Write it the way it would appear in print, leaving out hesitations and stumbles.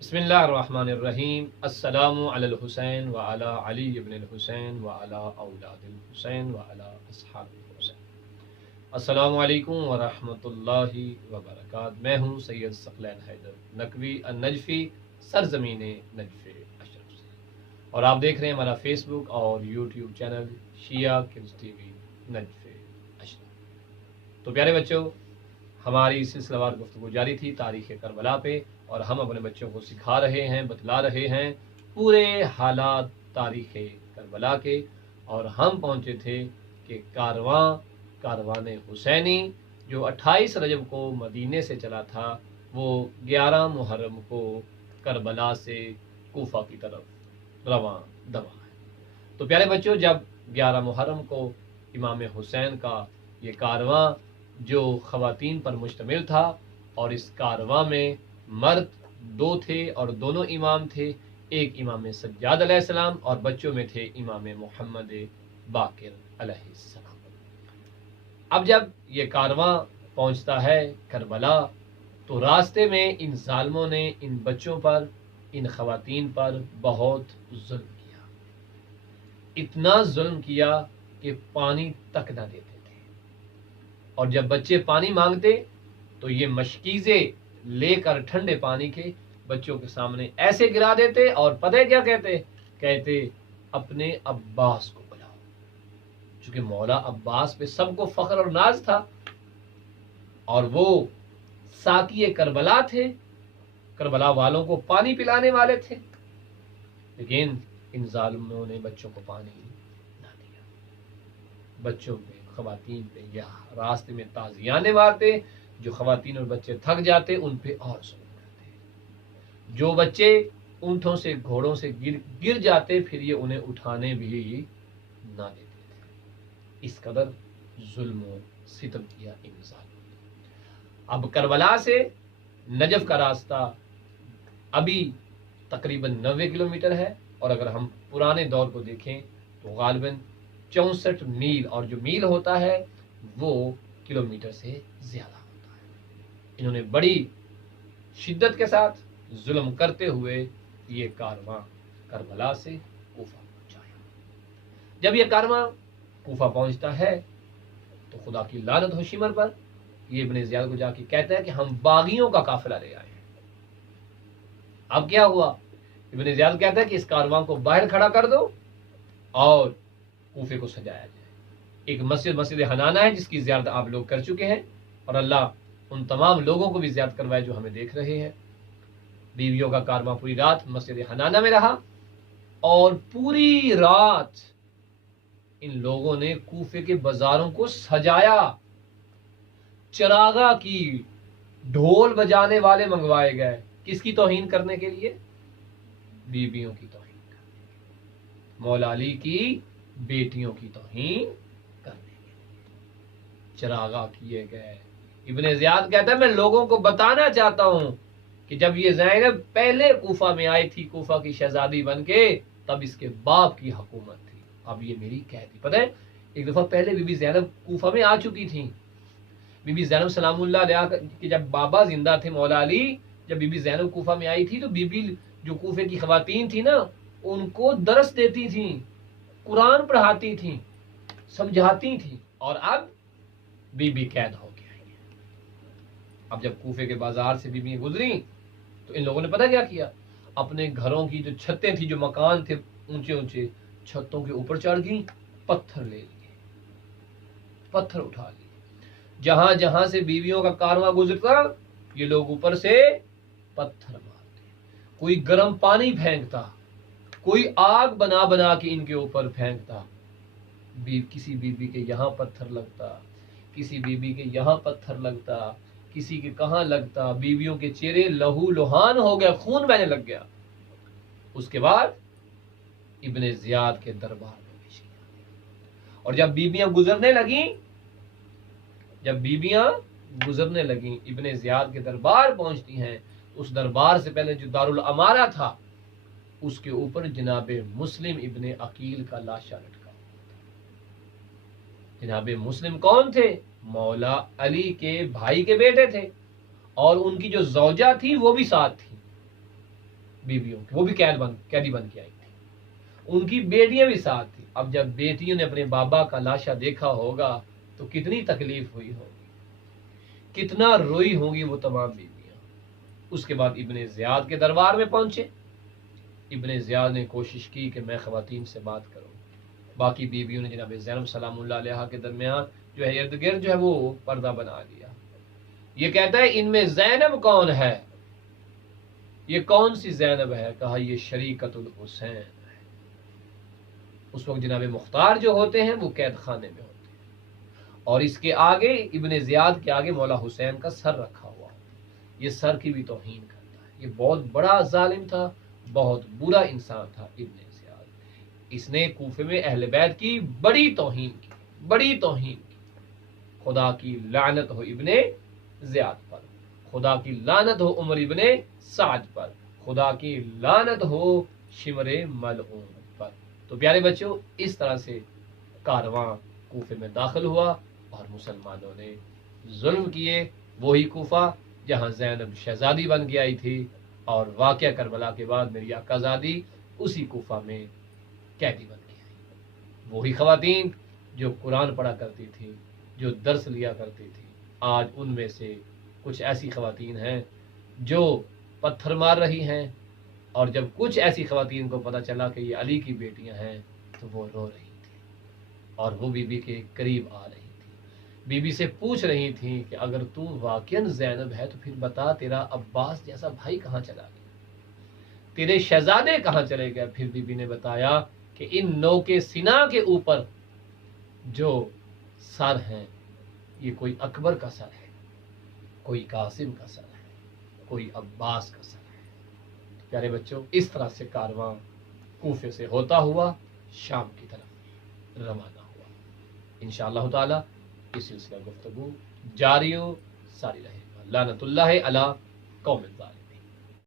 बिस्मिल्लाहिर्रहमानिर्रहीम। अस्सलामु अलल हुसैन व अला अली इब्न हुसैन व अला औलादिल हुसैन व अला अस्हाबिल हुसैन। अस्सलामु अलैकुम व रहमतुल्लाहि व बरकात। मैं हूँ सैयद सकलैन हैदर नकवी अन-नजफी, सरजमीन नजफ़ अशरफ से, और आप देख रहे हैं हमारा फेसबुक और यूट्यूब चैनल शिया किड्स टीवी नजफ़ अशरफ। तो प्यारे बच्चों, हमारी सिलसिलावार गुफ्तगू जारी थी तारीख़ करबला पे, और हम अपने बच्चों को सिखा रहे हैं, बतला रहे हैं पूरे हालात तारीख़ करबला के। और हम पहुँचे थे कि कारवान हुसैनी जो 28 रजब को मदीने से चला था, वो 11 मुहर्रम को करबला से कूफा की तरफ रवां दवा है। तो प्यारे बच्चों, जब 11 मुहर्रम को इमाम हुसैन का ये कारवां जो ख़वातीन पर मुश्तमिल था, और इस कारवां में मर्द 2 थे और दोनों इमाम थे, एक इमाम सज्जाद अलैहिस्सलाम और बच्चों में थे इमाम मोहम्मद बाकिर अलैहिस्सलाम। अब जब ये कारवां पहुंचता है करबला, तो रास्ते में इन जालिमों ने इन बच्चों पर, इन ख़वातीन पर बहुत जुल्म किया। इतना जुल्म किया कि पानी तक ना देते थे, और जब बच्चे पानी मांगते तो ये मशकीज़े लेकर ठंडे पानी के बच्चों के सामने ऐसे गिरा देते, और पता है क्या कहते अपने अब्बास को बुलाओ। चूंकि मौला अब्बास पे सबको फख्र और नाज था, और वो साकी करबला थे, करबला वालों को पानी पिलाने वाले थे। लेकिन इन जालिमों ने बच्चों को पानी ना दिया। बच्चों पे, ख़वातीन पे या रास्ते में ताज़ियाने मारते, जो ख़वातीन और बच्चे थक जाते उन पे और जुल्म करते। जो बच्चे ऊँटों से, घोड़ों से गिर जाते, फिर ये उन्हें उठाने भी ना देते थे। इस कदर जुल्म और सितम किया इन जालिमों ने। अब करबला से नजफ का रास्ता अभी तकरीबन 90 किलोमीटर है, और अगर हम पुराने दौर को देखें तो गालिबन 64 मील, और जो मील होता है वो किलोमीटर से ज़्यादा होता है। इन्होंने बड़ी शिद्दत के साथ जुल्म करते हुए ये कारवां करबला से कूफा पहुंचाया। जब ये कारवां कूफा पहुंचता है तो खुदा की लानत हो शिमर पर। ये इब्ने ज़ियाद को जाके कहता है कि हम बागियों का काफिला ले आए हैं। अब क्या हुआ? इब्ने ज़ियाद कहता है कि इस कारवां को बाहर खड़ा कर दो और कूफे को सजाया जाए। एक मस्जिद हनाना है जिसकी ज़ियारत आप लोग कर चुके हैं, और अल्लाह उन तमाम लोगों को भी ज़ियारत करवाए जो हमें देख रहे हैं। बीवियों का कारवां पूरी रात मस्जिद हनाना में रहा, और पूरी रात इन लोगों ने कूफे के बाजारों को सजाया। चरागा की, ढोल बजाने वाले मंगवाए गए। किसकी तौहीन करने के लिए? बीवियों की तौहीन करने के लिए, मौला अली की बेटियों की तौहीन करने के लिए चरागा किए गए। इब्ने ज़ियाद कहता है मैं लोगों को बताना चाहता हूं कि जब ये ज़ैनब पहले कूफा में आई थी, कूफा की शहजादी बन के, तब इसके बाप की हुकूमत थी। अब ये मेरी कैद थी। पता है, एक दफा पहले बीबी ज़ैनब कूफा में आ चुकी थी। बीबी ज़ैनब सलामुल्लाह अलैहा के जब बाबा जिंदा थे मौला अली, जब बीबी ज़ैनब कूफा में आई थी तो बीबी जो कूफे की ख़वातीन थी ना, उनको दरस देती थी, कुरान पढ़ाती थी, समझाती थी। और अब बीबी कैद हो गई है। अब जब कूफे के बाजार से बीबी गुजरी तो इन लोगों ने पता क्या किया? अपने घरों की जो छतें थी, जो मकान थे ऊंचे ऊंचे, छतों के ऊपर चढ़ गई, पत्थर ले लिए, पत्थर उठा लिए। जहां जहां से बीवियों का कारवां गुजरता, ये लोग ऊपर से पत्थर मारते। कोई गर्म पानी फेंकता, कोई आग बना बना के इनके ऊपर फेंकता। किसी बीबी के यहाँ पत्थर लगता, किसी बीबी के यहाँ पत्थर लगता, किसी के कहाँ लगता। बीवियों के चेहरे लहू लुहान हो गया, खून बहने लग गया। उसके बाद इब्ने ज़ियाद के दरबार में पेश किया, और जब बीबियां गुजरने लगी, इब्ने ज़ियाद के दरबार पहुंचती हैं, उस दरबार से पहले जो दारुल अमारा था, उसके ऊपर जनाबे मुस्लिम इब्ने अकील का लाशा लटका। जनाबे मुस्लिम कौन थे? मौला अली के भाई के बेटे थे, और उनकी जो ज़ौजा थी वो भी साथ थी। बीवियों की, वो भी कैदी बन के आई थी, उनकी बेटियां भी साथ थी। अब जब बेटियों ने अपने बाबा का लाशा देखा होगा तो कितनी तकलीफ हुई होगी, कितना रोई होंगी वो तमाम बीवियां। उसके बाद इब्ने ज़ियाद के दरबार में पहुंचे। इब्ने ज़ियाद ने कोशिश की कि मैं ख़वातीन से बात करूं। बाकी बीवियों ने जनाब ज़ैनब सलामुल्लाह अलैहा के दरमियान जो है इर्द गिर्द जो है वो पर्दा बना लिया। ये कहता है इनमें ज़ैनब कौन है, ये कौन सी ज़ैनब है? कहा ये शरीकतुल हुसैन है। उस वक्त जनाब मुख्तार जो होते हैं वो कैद खाने में होते हैं, और इसके आगे इब्ने ज़ियाद के आगे मौला हुसैन का सर रखा हुआ। ये सर की भी तौहीन करता है। ये बहुत बड़ा जालिम था, बहुत बुरा इंसान था इब्ने ज़ियाद। इसने कूफे में अहले बैत की बड़ी तौहीन की, बड़ी तौहीन की। खुदा की लानत हो इब्ने ज़ियाद पर, खुदा की लानत हो उमर इब्ने साद पर, खुदा की लानत हो शिमरे मलऊन पर। तो प्यारे बच्चों, इस तरह से कारवां कूफे में दाखिल हुआ और मुसलमानों ने जुल्म किए। वही कूफा जहां ज़ैनब शहजादी बन के आई थी, और वाक़या करबला के बाद मेरी आकाज़ादी उसी कूफा में कैदी बन के आई। वही ख़वातीन जो कुरान पढ़ा करती थी, जो दर्स लिया करती थी, आज उनमें से कुछ ऐसी ख़वातीन हैं जो पत्थर मार रही हैं, और जब कुछ ऐसी ख़वातीन को पता चला कि ये अली की बेटियां हैं तो वो रो रही थी, और वो बीबी के करीब आ रही थी। बीबी से पूछ रही थी कि अगर तू वाकईन ज़ैनब है तो फिर बता, तेरा अब्बास जैसा भाई कहाँ चला गया, तेरे शहजादे कहाँ चले गए? फिर बीबी ने बताया कि इन नौ के सिना के ऊपर जो सर हैं, ये कोई अकबर का सर है, कोई कासिम का सर है, कोई अब्बास का सर है। प्यारे बच्चों, इस तरह से कारवां कूफे से होता हुआ शाम की तरफ रवाना हुआ। इंशाअल्लाह ताला इस सिलसिला गुफ्तगू जारी सारी रहेगा। लानतुल्लाह अला कौमिल ज़ालिमीन।